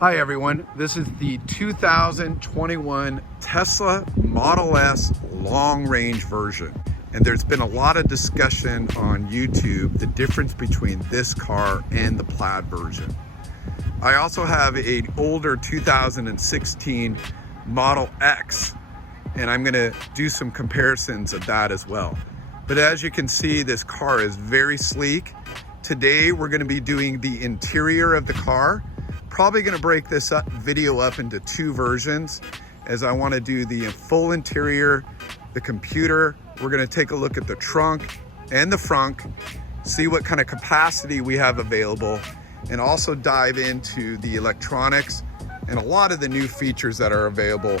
Hi everyone, this is the 2021 Tesla Model S long range version. And there's been a lot of discussion on YouTube, the difference between this car and the Plaid version. I also have an older 2016 Model X, and I'm gonna do some comparisons of that as well. But as you can see, this car is very sleek. Today, we're gonna be doing the interior of the car. Probably gonna break this video up into two versions, as I wanna do the full interior, the computer. We're gonna take a look at the trunk and the frunk, see what kind of capacity we have available, and also dive into the electronics and a lot of the new features that are available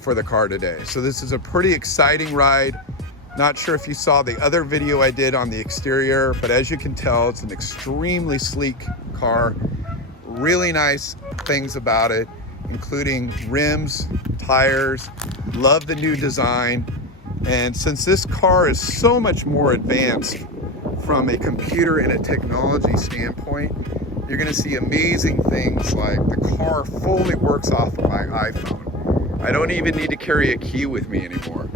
for the car today. So this is a pretty exciting ride. Not sure if you saw the other video I did on the exterior, but as you can tell, it's an extremely sleek car. Really nice things about it, including rims, tires. Love the new design. And since this car is so much more advanced from a computer and a technology standpoint, you're gonna see amazing things like the car fully works off of my iPhone. I don't even need to carry a key with me anymore.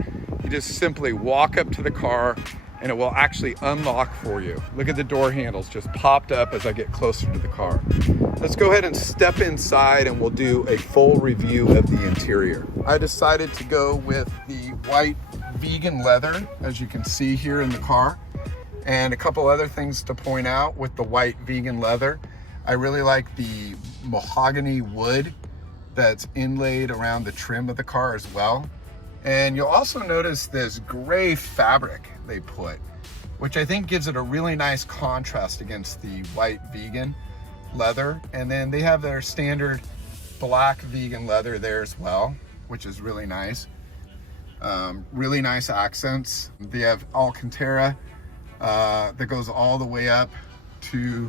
You just simply walk up to the car and it will actually unlock for you. Look at the door handles just popped up as I get closer to the car. Let's go ahead and step inside and we'll do a full review of the interior. I decided to go with the white vegan leather, as you can see here in the car. And a couple other things to point out with the white vegan leather. I really like the mahogany wood that's inlaid around the trim of the car as well. And you'll also notice this gray fabric they put, which I think gives it a really nice contrast against the white vegan leather. And then they have their standard black vegan leather there as well, which is really nice. Really nice accents. They have Alcantara that goes all the way up through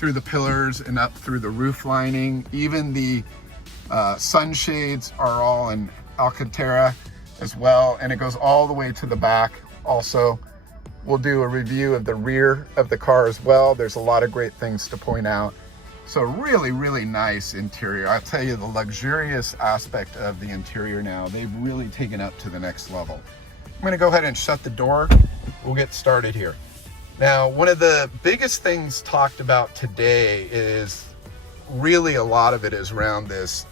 the pillars and up through the roof lining. Even the sunshades are all in Alcantara as well, and it goes all the way to the back. Also, we'll do a review of the rear of the car as well. There's a lot of great things to point out. So really nice interior. I'll tell you, the luxurious aspect of the interior now, they've really taken up to the next level. I'm gonna go ahead and shut the door. We'll get started here. Now, one of the biggest things talked about today is really a lot of it is around this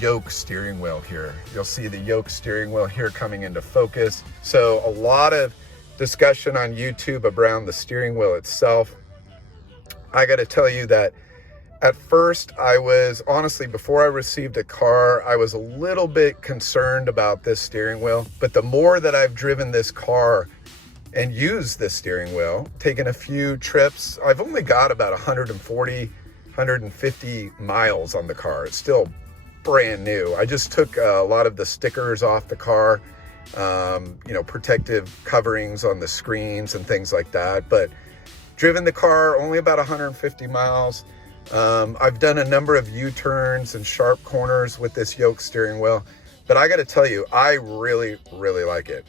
Yoke steering wheel here. You'll see the Yoke steering wheel here coming into focus. So a lot of discussion on YouTube around the steering wheel itself. I got to tell you that at first I was, honestly, before I received a car, I was a little bit concerned about this steering wheel. But the more that I've driven this car and used this steering wheel, taken a few trips, I've only got about 150 miles on the car. It's still brand new. I just took a lot of the stickers off the car, protective coverings on the screens and things like that. But driven the car only about 150 miles. I've done a number of U-turns and sharp corners with this Yoke steering wheel, but I got to tell you, I really like it.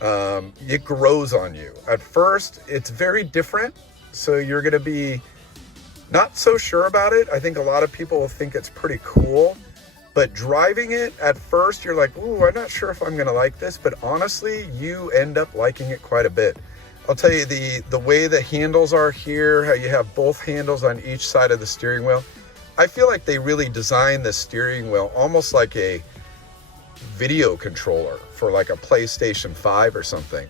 It grows on you. At first, it's very different, so you're going to be not so sure about it. I think a lot of people will think it's pretty cool, but driving it at first, you're like, ooh, I'm not sure if I'm gonna like this, but honestly, you end up liking it quite a bit. I'll tell you, the way the handles are here, how you have both handles on each side of the steering wheel, I feel like they really designed the steering wheel almost like a video controller for like a PlayStation 5 or something.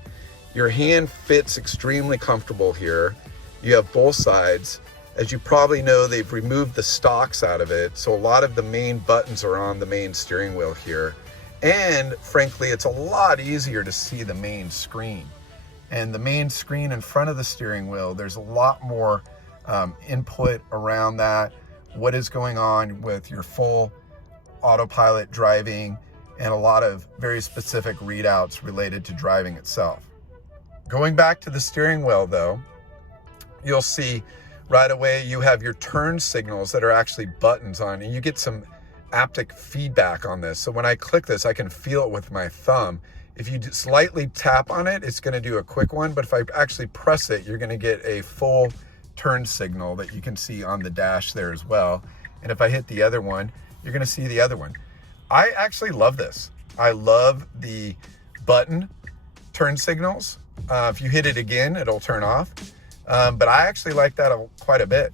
Your hand fits extremely comfortable here. You have both sides. As you probably know, they've removed the stalks out of it, so a lot of the main buttons are on the main steering wheel here. And frankly, it's a lot easier to see the main screen. And the main screen in front of the steering wheel, there's a lot more input around that. What is going on with your full autopilot driving, and a lot of very specific readouts related to driving itself. Going back to the steering wheel though, you'll see right away you have your turn signals that are actually buttons on, and you get some haptic feedback on this. So when I click this, I can feel it with my thumb. If you just lightly tap on it, it's going to do a quick one, but if I actually press it, you're going to get a full turn signal that you can see on the dash there as well. And if I hit the other one, you're gonna see the other one. I actually love this. I love the button turn signals. If you hit it again, it'll turn off. But I actually like that quite a bit.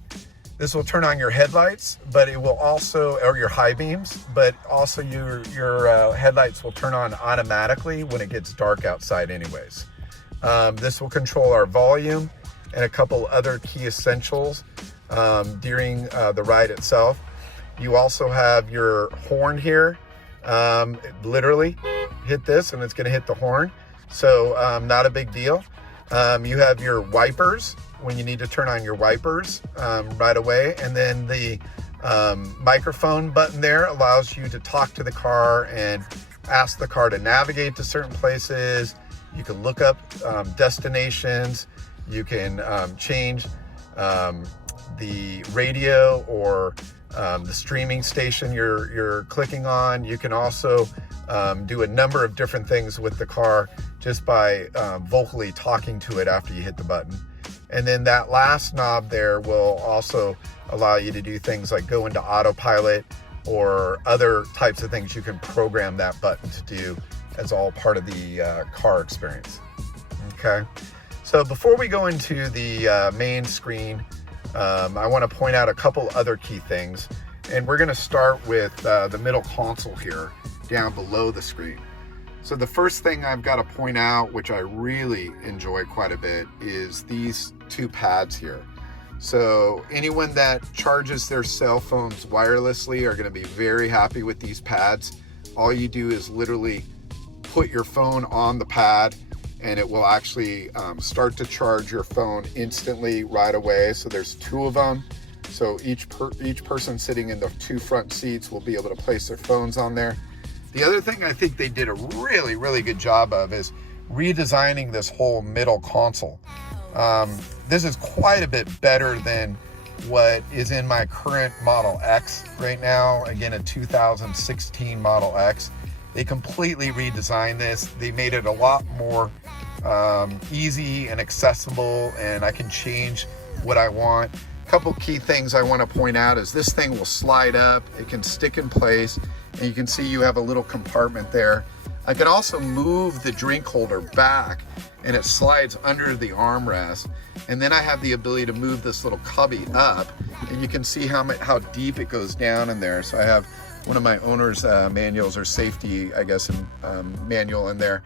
This will turn on your headlights, but it will also, or your high beams, but also your headlights will turn on automatically when it gets dark outside anyways. This will control our volume and a couple other key essentials during the ride itself. You also have your horn here. Literally hit this and it's gonna hit the horn. So not a big deal. You have your wipers when you need to turn on your wipers right away. And then the microphone button there allows you to talk to the car and ask the car to navigate to certain places. You can look up destinations. You can change the radio or the streaming station you're clicking on. You can also do a number of different things with the car just by vocally talking to it after you hit the button. And then that last knob there will also allow you to do things like go into autopilot or other types of things you can program that button to do as all part of the car experience. Okay, so before we go into the main screen, I want to point out a couple other key things. And we're going to start with the middle console here down below the screen. So the first thing I've got to point out, which I really enjoy quite a bit, is these two pads here. So anyone that charges their cell phones wirelessly are going to be very happy with these pads. All you do is literally put your phone on the pad and it will actually start to charge your phone instantly right away. So there's two of them. So each person sitting in the two front seats will be able to place their phones on there. The other thing I think they did a really, really good job of is redesigning this whole middle console. This is quite a bit better than what is in my current Model X right now. Again, a 2016 Model X. They completely redesigned this. They made it a lot more easy and accessible, and I can change what I want. A couple key things I want to point out is this thing will slide up, it can stick in place, and you can see you have a little compartment there. I can also move the drink holder back and it slides under the armrest. And then I have the ability to move this little cubby up, and you can see how deep it goes down in there. So I have one of my owner's manuals, or safety, I guess, manual in there.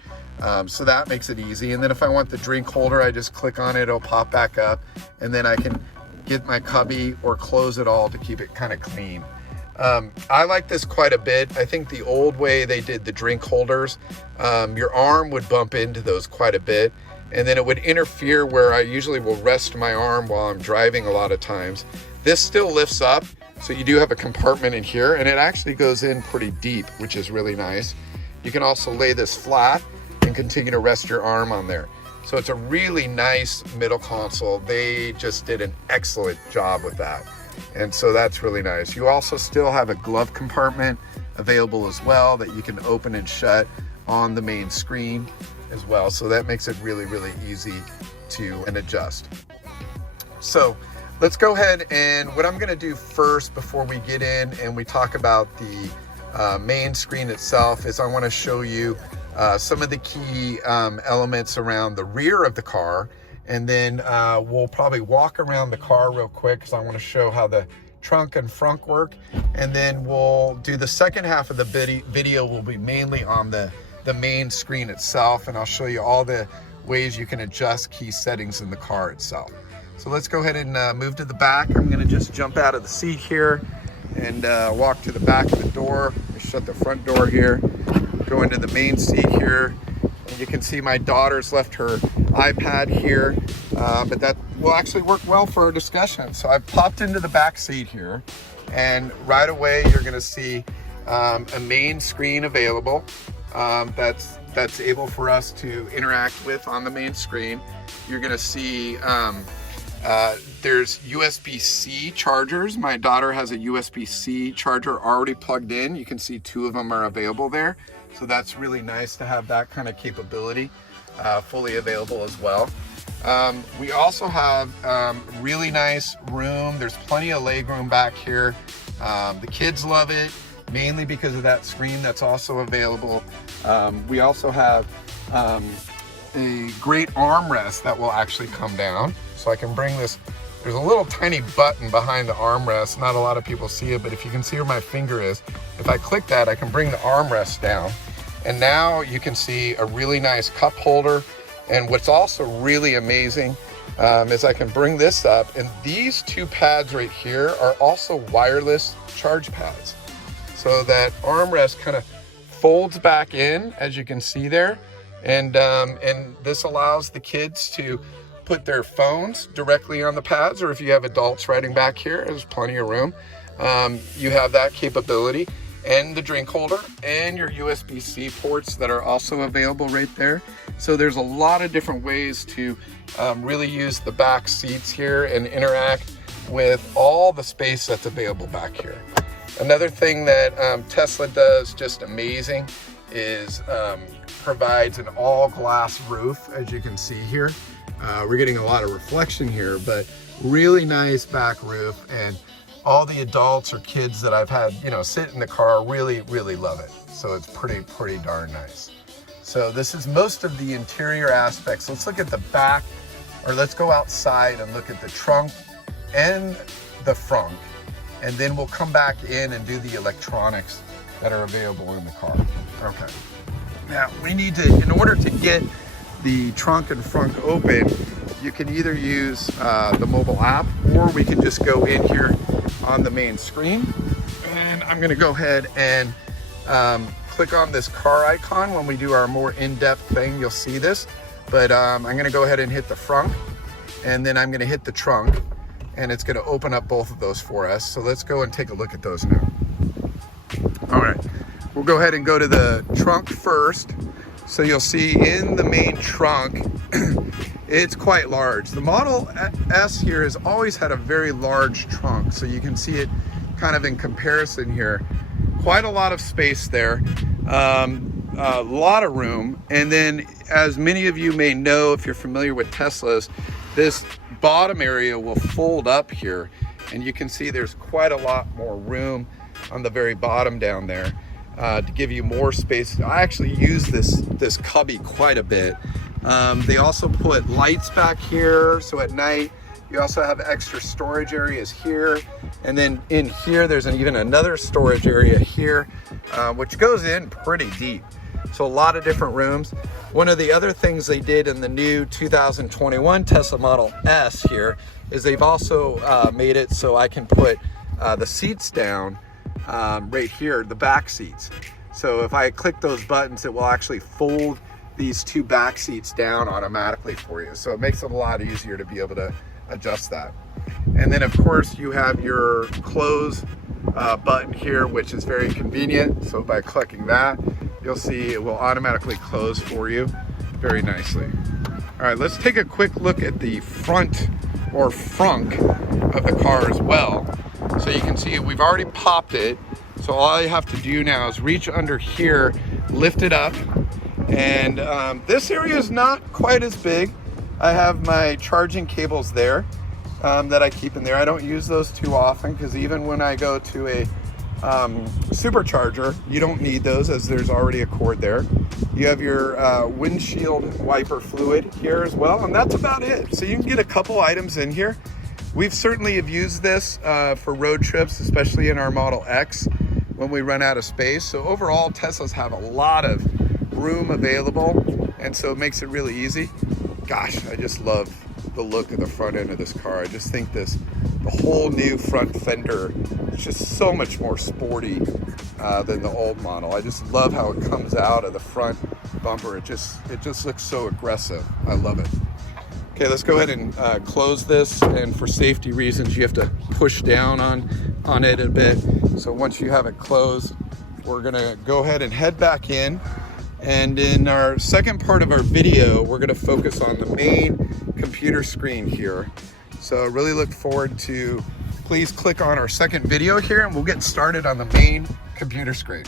So that makes it easy. And then if I want the drink holder, I just click on it, it'll pop back up, and then I can get my cubby or close it all to keep it kind of clean. I like this quite a bit. I think the old way they did the drink holders, your arm would bump into those quite a bit, and then it would interfere where I usually will rest my arm while I'm driving a lot of times. This still lifts up, so you do have a compartment in here, and it actually goes in pretty deep, which is really nice. You can also lay this flat and continue to rest your arm on there. So it's a really nice middle console. They just did an excellent job with that. And so that's really nice. You also still have a glove compartment available as well that you can open and shut on the main screen as well. So that makes it really, really easy to adjust. So let's go ahead, and what I'm gonna do first before we get in and we talk about the main screen itself is I wanna show you some of the key elements around the rear of the car, and then we'll probably walk around the car real quick because I want to show how the trunk and front work, and then we'll do the second half of the video will be mainly on the main screen itself, and I'll show you all the ways you can adjust key settings in the car itself. So let's go ahead and move to the back. I'm going to just jump out of the seat here and walk to the back of the door. Shut the front door here. Go into the main seat here, and you can see my daughter's left her iPad here, but that will actually work well for our discussion. So I've popped into the back seat here, and right away you're going to see a main screen available that's able for us to interact with on the main screen. You're going to see there's USB-C chargers. My daughter has a USB-C charger already plugged in. You can see two of them are available there. So that's really nice to have that kind of capability fully available as well. We also have really nice room. There's plenty of leg room back here. The kids love it, mainly because of that screen that's also available. We also have a great armrest that will actually come down. So I can bring this, there's a little tiny button behind the armrest. Not a lot of people see it, but if you can see where my finger is, if I click that, I can bring the armrest down. And now you can see a really nice cup holder. And what's also really amazing is I can bring this up, and these two pads right here are also wireless charge pads. So that armrest kind of folds back in, as you can see there. And this allows the kids to put their phones directly on the pads, or if you have adults riding back here, there's plenty of room. You have that capability, and the drink holder and your USB-C ports that are also available right there. So there's a lot of different ways to really use the back seats here and interact with all the space that's available back here. Another thing that Tesla does just amazing is provides an all glass roof, as you can see here. We're getting a lot of reflection here, but really nice back roof, and all the adults or kids that I've had, you know, sit in the car really love it. So it's pretty darn nice. So this is most of the interior aspects. Let's look at the back, or let's go outside and look at the trunk and the front, and then we'll come back in and do the electronics that are available in the car. Okay. Now we need to, in order to get the trunk and front open, you can either use the mobile app, or we can just go in here on the main screen. And I'm gonna go ahead and click on this car icon. When we do our more in-depth thing, you'll see this. But I'm gonna go ahead and hit the front, and then I'm gonna hit the trunk, and it's gonna open up both of those for us. So let's go and take a look at those now. All right, we'll go ahead and go to the trunk first. So you'll see in the main trunk, it's quite large. The Model S here has always had a very large trunk. So you can see it kind of in comparison here. Quite a lot of space there, a lot of room. And then, as many of you may know, if you're familiar with Teslas, this bottom area will fold up here. And you can see there's quite a lot more room on the very bottom down there. To give you more space. I actually use this cubby quite a bit. They also put lights back here, so at night you also have extra storage areas here, and then in here there's even another storage area here, which goes in pretty deep. So a lot of different rooms. One of the other things they did in the new 2021 Tesla Model S here is they've also made it so I can put the seats down right here, the back seats. So if I click those buttons, it will actually fold these two back seats down automatically for you. So it makes it a lot easier to be able to adjust that. And then of course you have your close button here, which is very convenient. So by clicking that, you'll see it will automatically close for you very nicely. All right, let's take a quick look at the front or frunk of the car as well. So you can see we've already popped it. So all I have to do now is reach under here, lift it up. And this area is not quite as big. I have my charging cables there that I keep in there. I don't use those too often, because even when I go to a supercharger, you don't need those, as there's already a cord there. You have your windshield wiper fluid here as well, and that's about it. So you can get a couple items in here. We've certainly have used this for road trips, especially in our Model X when we run out of space. So overall, Teslas have a lot of room available, and so it makes it really easy. Gosh, I just love the look of the front end of this car. I just think the whole new front fender is just so much more sporty than the old model. I just love how it comes out of the front bumper. It just looks so aggressive. I love it. Okay, let's go ahead and close this, and for safety reasons you have to push down on it a bit. So once you have it closed, we're gonna go ahead and head back in, and in our second part of our video we're gonna focus on the main computer screen here. So really look forward to, please click on our second video here, and we'll get started on the main computer screen.